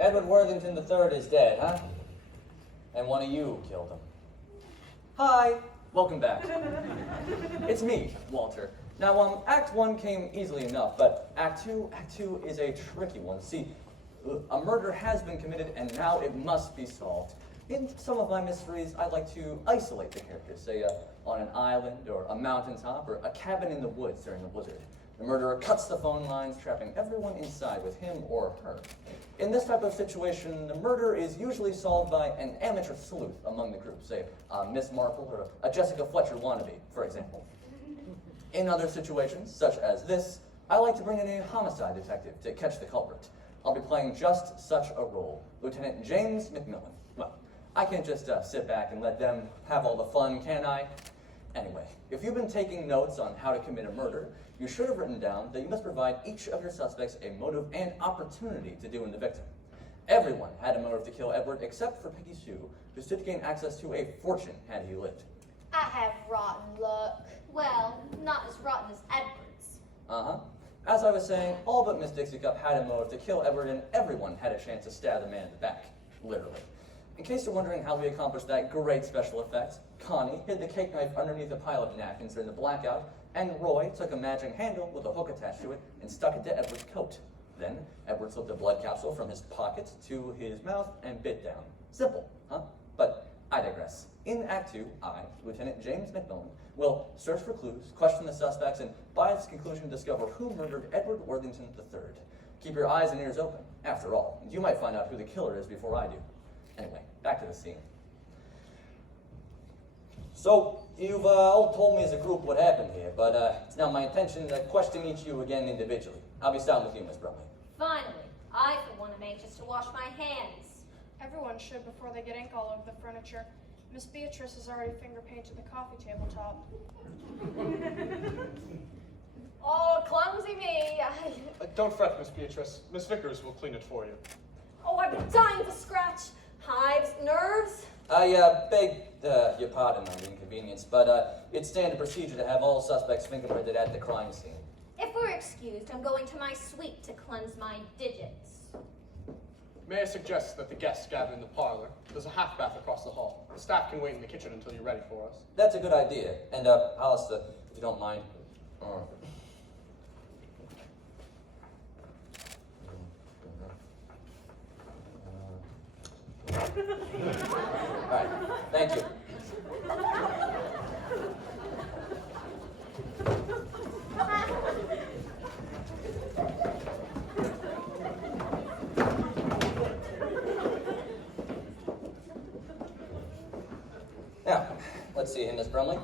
Edward Worthington III is dead, huh? And one of you killed him. Hi, welcome back. It's me, Walter. Now, Act 1 came easily enough, but Act 2 is a tricky one. See, a murder has been committed, and now it must be solved. In some of my mysteries, I like to isolate the characters, say on an island, or a mountaintop, or a cabin in the woods during a blizzard. The murderer cuts the phone lines, trapping everyone inside with him or her. In this type of situation, the murder is usually solved by an amateur sleuth among the group, say Miss Marple or a Jessica Fletcher wannabe, for example. In other situations, such as this, I like to bring in a homicide detective to catch the culprit. I'll be playing just such a role, Lieutenant James McMillan. Well, I can't just sit back and let them have all the fun, can I? Anyway, if you've been taking notes on how to commit a murder, you should have written down that you must provide each of your suspects a motive and opportunity to doom the victim. Everyone had a motive to kill Edward except for Peggy Sue, who stood to gain access to a fortune had he lived. I have rotten luck. Well, not as rotten as Edward's. Uh-huh. As I was saying, all but Miss Dixie Cup had a motive to kill Edward, and everyone had a chance to stab the man in the back, literally. In case you're wondering how we accomplished that great special effect, Connie hid the cake knife underneath a pile of napkins during the blackout, and Roy took a matching handle with a hook attached to it and stuck it to Edward's coat. Then, Edward slipped a blood capsule from his pocket to his mouth and bit down. Simple, huh? But I digress. In Act 2, I, Lieutenant James McMillan, will search for clues, question the suspects, and by its conclusion discover who murdered Edward Worthington III. Keep your eyes and ears open. After all, you might find out who the killer is before I do. Anyway, back to the scene. So, you've all told me as a group what happened here, but it's now my intention to question each of you again individually. I'll be starting with you, Miss Brumley. Finally, I for one am anxious to wash my hands. Everyone should before they get ink all over the furniture. Miss Beatrice has already finger painted the coffee tabletop. Oh, clumsy me. Don't fret, Miss Beatrice. Miss Vickers will clean it for you. Oh, I've been dying to scratch. Hives, nerves. I beg your pardon on the inconvenience, but it's standard procedure to have all suspects fingerprinted at the crime scene. If we're excused, I'm going to my suite to cleanse my digits. May I suggest that the guests gather in the parlor? There's a half bath across the hall. The staff can wait in the kitchen until you're ready for us. That's a good idea. And, Alistair, if you don't mind. All right, thank you. Now, let's see here, Miss Brumley. It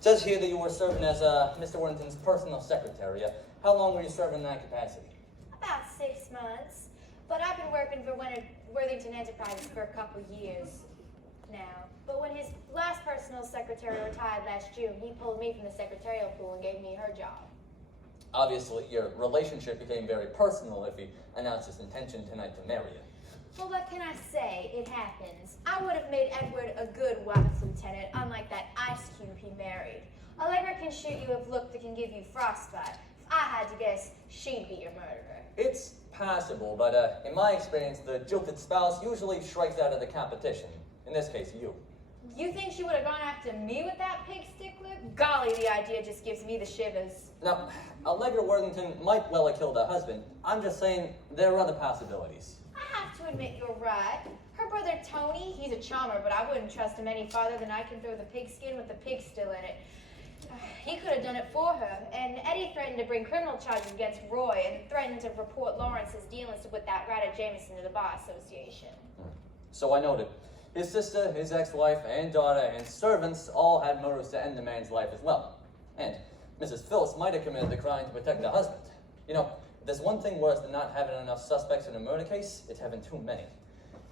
says here that you were serving as Mr. Worthington's personal secretary. How long were you serving in that capacity? About 6 months. But I've been working for Worthington Enterprises for a couple years now. But when his last personal secretary retired last June, he pulled me from the secretarial pool and gave me her job. Obviously, your relationship became very personal if he announced his intention tonight to marry you. Well, what can I say? It happens. I would have made Edward a good wife, Lieutenant, unlike that ice cube he married. Allegra can shoot you with look that can give you frostbite. If I had to guess, she'd be your murderer. It's passable, but in my experience, the jilted spouse usually strikes out of the competition. In this case, you. You think she would have gone after me with that pig stick lip? Golly, the idea just gives me the shivers. Now, Allegra Worthington might well have killed her husband. I'm just saying there are other possibilities. I have to admit you're right. Her brother Tony, he's a charmer, but I wouldn't trust him any farther than I can throw the pigskin with the pig still in it. He could have done it for her, and Eddie threatened to bring criminal charges against Roy and threatened to report Lawrence's dealings with that rat of Jameson to the Bar Association. So I noted. His sister, his ex-wife, and daughter, and servants all had motives to end the man's life as well. And Mrs. Phillips might have committed the crime to protect her husband. You know, if there's one thing worse than not having enough suspects in a murder case, it's having too many.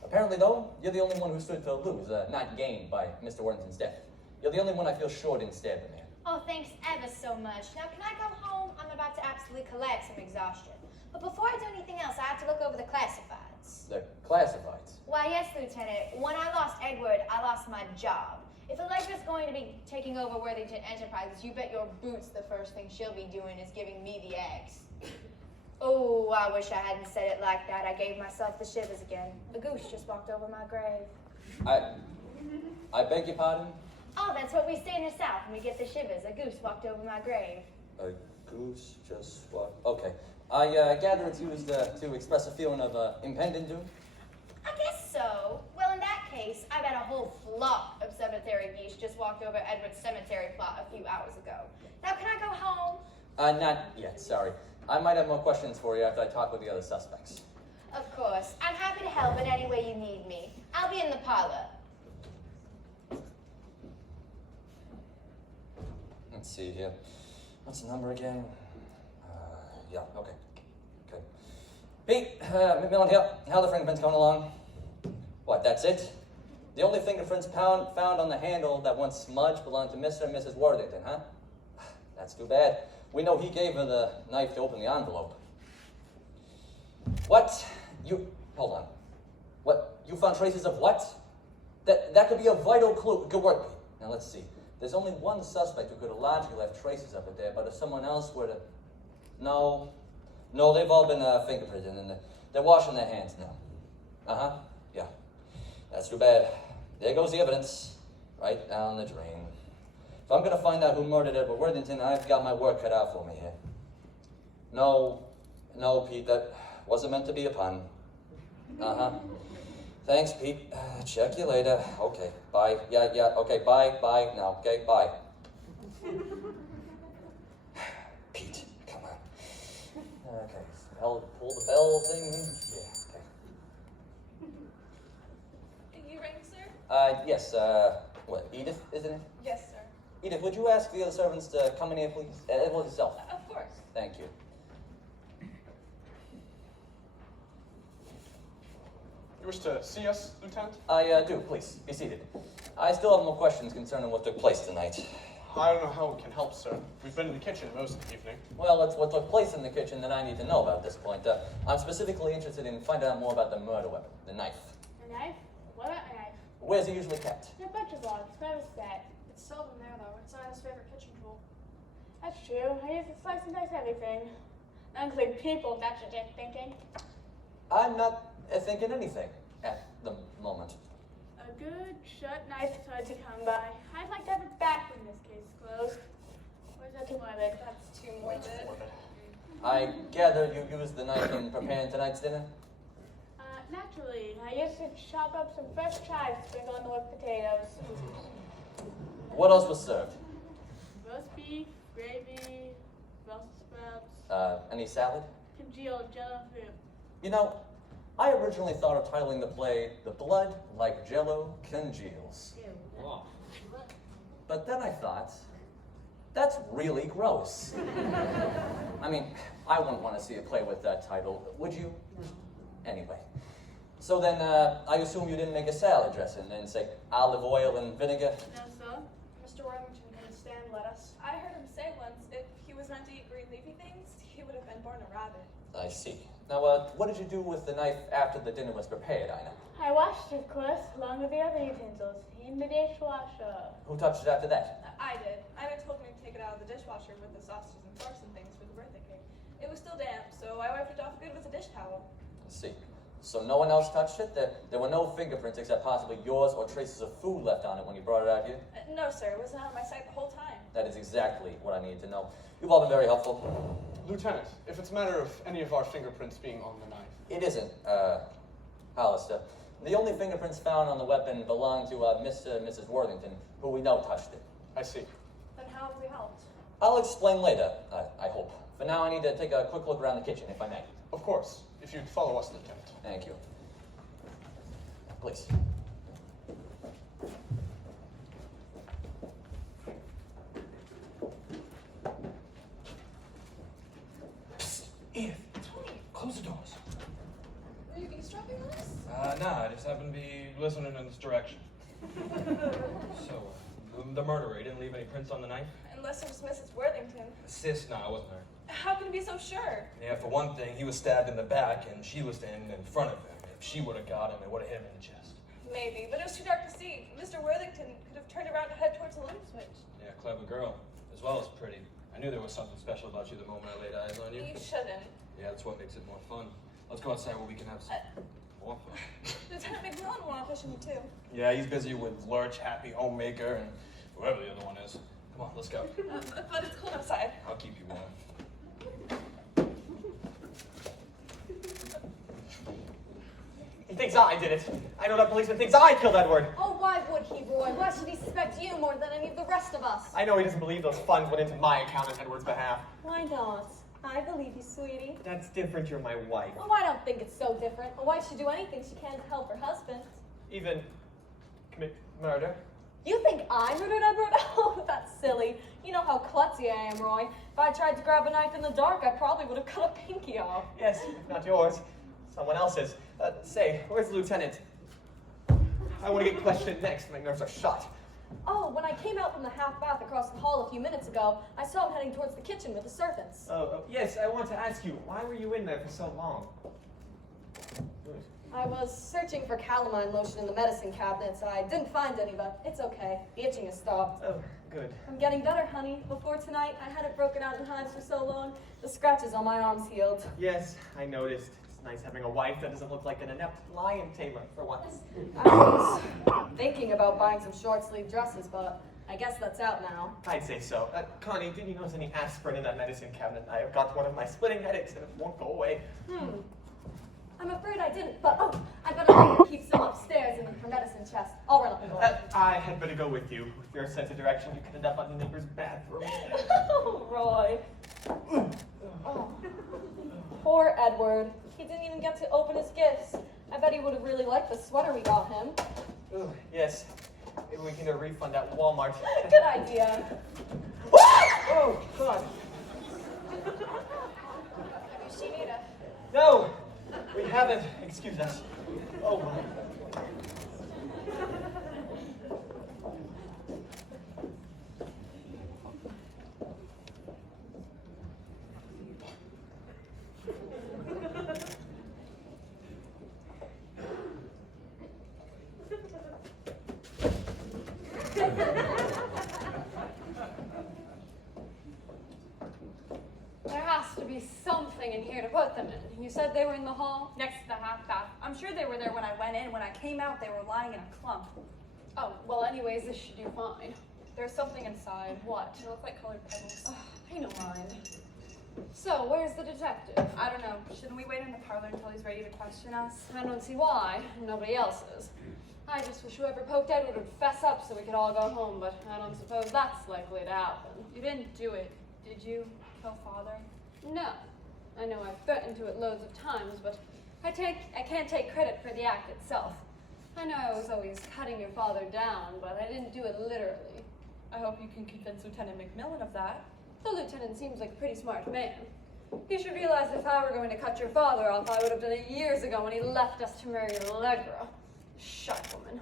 Apparently, though, you're the only one who stood to lose, not gained by Mr. Worthington's death. You're the only one I feel sure didn't stab the man. Oh, thanks ever so much. Now, can I go home? I'm about to absolutely collapse from exhaustion. But before I do anything else, I have to look over the classifieds. The classifieds? Why, yes, Lieutenant. When I lost Edward, I lost my job. If Allegra's going to be taking over Worthington Enterprises, you bet your boots the first thing she'll be doing is giving me the eggs. Oh, I wish I hadn't said it like that. I gave myself the shivers again. A goose just walked over my grave. I beg your pardon? Oh, that's what we say in the South when we get the shivers. A goose walked over my grave. A goose just walked. Okay. I gather it's used to express a feeling of impending doom. I guess so. Well, in that case, I bet a whole flock of cemetery geese just walked over Edward's cemetery plot a few hours ago. Now, can I go home? Not yet, sorry. I might have more questions for you after I talk with the other suspects. Of course. I'm happy to help in any way you need me. I'll be in the parlor. Let's see here. What's the number again? Yeah, okay. Okay. Pete, McMillan here. How are the fingerprints coming along? What, that's it? The only fingerprints found on the handle that once smudged belonged to Mr. and Mrs. Worthington, huh? That's too bad. We know he gave her the knife to open the envelope. What? Hold on. What? You found traces of what? That could be a vital clue. Good work, Pete. Now let's see. There's only one suspect who could have logically left traces of it there, but if someone else were to... No, they've all been fingerprinted, and they're washing their hands now. Uh-huh, yeah. That's too bad. There goes the evidence. Right down the drain. If I'm going to find out who murdered Edward Worthington, I've got my work cut out for me here. No, Pete, that wasn't meant to be a pun. Uh-huh. Thanks, Pete. Check you later. Okay, bye. Yeah, okay, bye. Now, okay, bye. Pete, come on. Okay, pull the bell thing. Yeah, okay. You rang, sir? Yes, what, Edith, isn't it? Yes, sir. Edith, would you ask the other servants to come in here, please? Well, yourself. Of course. Thank you. You wish to see us, Lieutenant? I do, please. Be seated. I still have more questions concerning what took place tonight. I don't know how we can help, sir. We've been in the kitchen most of the evening. Well, it's what took place in the kitchen that I need to know about at this point. I'm specifically interested in finding out more about the murder weapon, the knife. A knife? What about a knife? Where's it usually kept? In a butcher's log. It's kind of set. It's seldom there, though. It's not his favorite kitchen tool. That's true. I use it to slice and dice everything. Not including people, if that's what you're thinking. I'm not thinking anything at the moment. A good, shut knife is hard to come by. I'd like to have it back when this case is closed. Or is that too morbid? That's too morbid. I gather you used the knife in preparing tonight's dinner? Naturally. I used to chop up some fresh chives, sprinkle in with potatoes. What else was served? Roast beef, gravy, Brussels sprouts, Any salad? congealed jello fruit. You know, I originally thought of titling the play The Blood Like Jello Congeals. But then I thought, that's really gross. I mean, I wouldn't want to see a play with that title, would you? Anyway. So then, I assume you didn't make a salad dressing and say olive oil and vinegar? No, sir. Mr. Worthington couldn't stand lettuce. I heard him say once, if he was meant to eat green leafy things, he would have been born a rabbit. I see. Now, what did you do with the knife after the dinner was prepared, Ina? I washed it, of course, along with the other utensils, in the dishwasher. Who touched it after that? I did. Ina told me to take it out of the dishwasher with the sausages and forks and things for the birthday cake. It was still damp, so I wiped it off good with a dish towel. I see. So no one else touched it? There were no fingerprints except possibly yours or traces of food left on it when you brought it out here? No, sir. It was not on my sight the whole time. That is exactly what I needed to know. You've all been very helpful. Lieutenant, if it's a matter of any of our fingerprints being on the knife. It isn't, Hollister. The only fingerprints found on the weapon belong to Mr. and Mrs. Worthington, who we know touched it. I see. Then how have we helped? I'll explain later, I hope. For now, I need to take a quick look around the kitchen, if I may. Of course, if you'd follow us, Lieutenant. Thank you. Please. Psst, Edith, close the doors. Were you eavesdropping on us? Nah, I just happened to be listening in this direction. So, the murderer, he didn't leave any prints on the knife? Unless it was Mrs. Worthington. Sis, nah, it wasn't her. How can you be so sure? Yeah, for one thing, he was stabbed in the back and she was standing in front of him. If she would have got him, it would have hit him in the chest. Maybe, but it was too dark to see. Mr. Worthington could have turned around to head towards the light switch. Yeah, clever girl, as well as pretty. I knew there was something special about you the moment I laid eyes on you. You shouldn't. Yeah, that's what makes it more fun. Let's go outside where we can have some more fun. Lieutenant McMillan wanted to fish me too. Yeah, he's busy with Lurch, Happy, Homemaker, and whoever the other one is. Come on, let's go. But it's cold outside. I'll keep you warm. He thinks I did it. I know that policeman thinks I killed Edward. Oh, why would he, Roy? Why should he suspect you more than any of the rest of us? I know he doesn't believe those funds went into my account on Edward's behalf. Why not? I believe you, sweetie. That's different. You're my wife. Oh, I don't think it's so different. A wife should do anything she can to help her husband. Even commit murder. You think I murdered Edward? Oh, that's silly. You know how klutzy I am, Roy. If I tried to grab a knife in the dark, I probably would have cut a pinky off. Yes, if not yours. Someone else's. Say, where's the lieutenant? I want to get questioned next. My nerves are shot. Oh, when I came out from the half bath across the hall a few minutes ago, I saw him heading towards the kitchen with the servants. Oh, yes, I want to ask you, why were you in there for so long? I was searching for calamine lotion in the medicine cabinets. I didn't find any, but it's okay. The itching has stopped. Oh, good. I'm getting better, honey. Before tonight, I had it broken out in hives for so long, the scratches on my arms healed. Yes, I noticed. It's nice having a wife that doesn't look like an inept lion tamer for once. I was thinking about buying some short-sleeve dresses, but I guess that's out now. I'd say so. Connie, did you notice any aspirin in that medicine cabinet? I have got one of my splitting headaches and it won't go away. I'm afraid I didn't, but I better keep some upstairs in her medicine chest. I'll run up and go. I had better go with you. With your sense of direction, you could end up on the neighbor's bathroom. Oh, Roy. Oh. Poor Edward. He didn't even get to open his gifts. I bet he would have really liked the sweater we got him. Ooh, yes. Maybe we can get a refund at Walmart. Good idea. Oh, God. Have you seen Ada? No, we haven't. Excuse us. Oh, my. There has to be something in here to put them in. You said they were in the hall? Next to the half bath. I'm sure they were there when I went in. When I came out, they were lying in a clump. Oh, well, anyways, this should do fine. There's something inside. What? They look like colored pebbles. Pay no mind. So, where's the detective? I don't know. Shouldn't we wait in the parlor until he's ready to question us? I don't see why. Nobody else is. I just wish whoever poked Edward would fess up so we could all go home, but I don't suppose that's likely to happen. You didn't do it, did you? Kill father? No. I know I've threatened to it loads of times, but I can't take credit for the act itself. I know I was always cutting your father down, but I didn't do it literally. I hope you can convince Lieutenant McMillan of that. The lieutenant seems like a pretty smart man. He should realize if I were going to cut your father off, I would have done it years ago when he left us to marry Allegra. Sharp woman.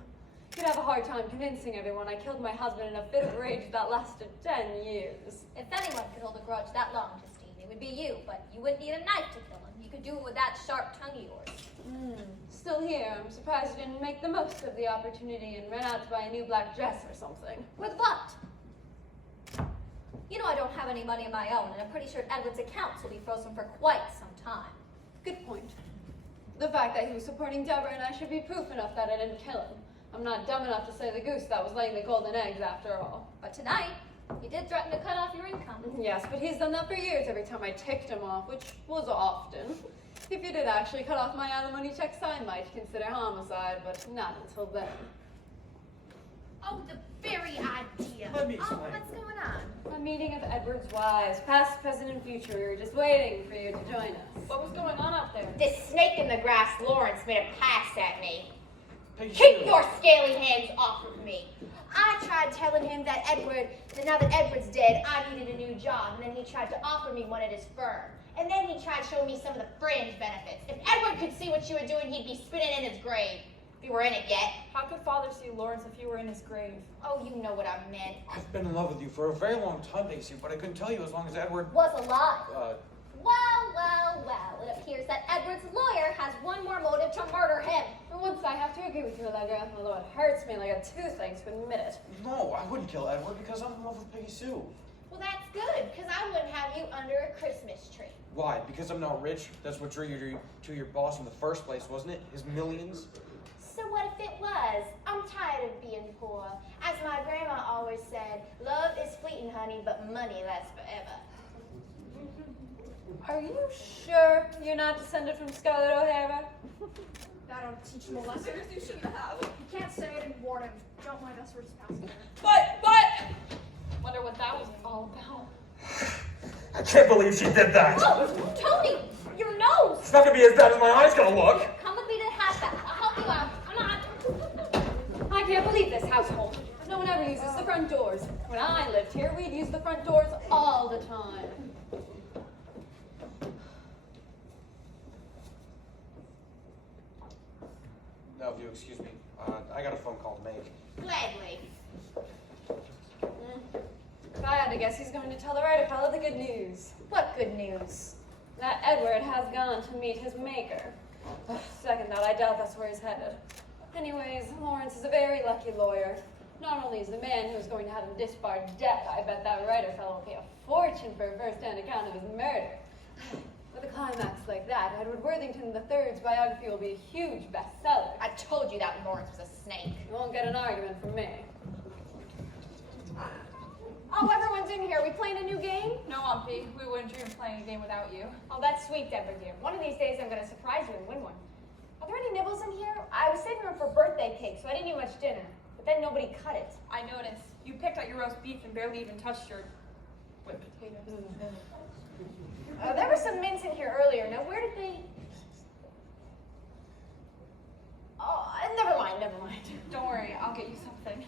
You'd have a hard time convincing everyone I killed my husband in a fit of rage that lasted 10 years. If anyone could hold a grudge that long, Justine, it would be you, but you wouldn't need a knife to kill him. You could do it with that sharp tongue of yours. Still here, I'm surprised you didn't make the most of the opportunity and ran out to buy a new black dress or something. With what? You know I don't have any money of my own, and I'm pretty sure Edward's accounts will be frozen for quite some time. Good point. The fact that he was supporting Deborah and I should be proof enough that I didn't kill him. I'm not dumb enough to say the goose that was laying the golden eggs after all. But tonight, he did threaten to cut off your income. Yes, but he's done that for years every time I ticked him off, which was often. If you did actually cut off my alimony checks, I might consider homicide, but not until then. Oh, the very idea. Let me Oh, explain. what's going on? A meeting of Edward's wives, past, present, and future. We were just waiting for you to join us. What was going on out there? This snake in the grass, Lawrence, made a pass at me. Hey, Keep your scaly hands off of me. I tried telling him that now that Edward's dead, I needed a new job, and then he tried to offer me one at his firm. And then he tried showing me some of the fringe benefits. If Edward could see what you were doing, he'd be spinning in his grave. If you were in it yet. How could father see Lawrence if you were in his grave? Oh, you know what I meant. I've been in love with you for a very long time, Daisy, but I couldn't tell you as long as Edward... Was alive. Uh, It appears that Edward's lawyer has one more motive to murder him. For once, I have to agree with you, Allegra, although it hurts me like a toothache to admit it. no, I wouldn't kill Edward because I'm in love with Peggy Sue. Well, that's good, because I wouldn't have you under a Christmas tree. Why? Because I'm not rich? That's what drew you to your boss in the first place, wasn't it? His millions? So what if it was? I'm tired of being poor. As my grandma always said, love is fleeting, honey, but money lasts forever. Are you sure you're not descended from Scarlett O'Hara? That ought to teach him a lesson. Seriously, you shouldn't have. You can't say it and warn him. Don't mind us, we're just passing through. But! Wonder what that was all about. I can't believe she did that. Oh, Tony, your nose. It's not gonna be as bad as my eyes gonna look. Come with me to the half bath. I'll help you out. Come on. I can't believe this household. No one ever uses the front doors. When I lived here, we'd use the front doors all the time. No, if you excuse me. I got a phone call to make. Gladly. If I had to guess, he's going to tell the writer fellow the good news. What good news? That Edward has gone to meet his maker. Second thought, I doubt that's where he's headed. Anyways, Lawrence is a very lucky lawyer. Not only is the man who's going to have him disbarred dead, I bet that writer fellow will pay a fortune for a first-hand account of his murder. With a climax like that, Edward Worthington III's biography will be a huge bestseller. I told you that Lawrence was a snake. You won't get an argument from me. Oh, everyone's in here. We playing a new game? No, Umpy, we wouldn't dream of playing a game without you. Oh, that's sweet, Deborah dear. One of these days I'm going to surprise you and win one. Are there any nibbles in here? I was saving them for birthday cake, so I didn't eat much dinner. But then nobody cut it. I noticed. You picked out your roast beef and barely even touched your whipped potatoes. There was some mince in here earlier. Now, where did they... Oh, never mind. Don't worry, I'll get you something.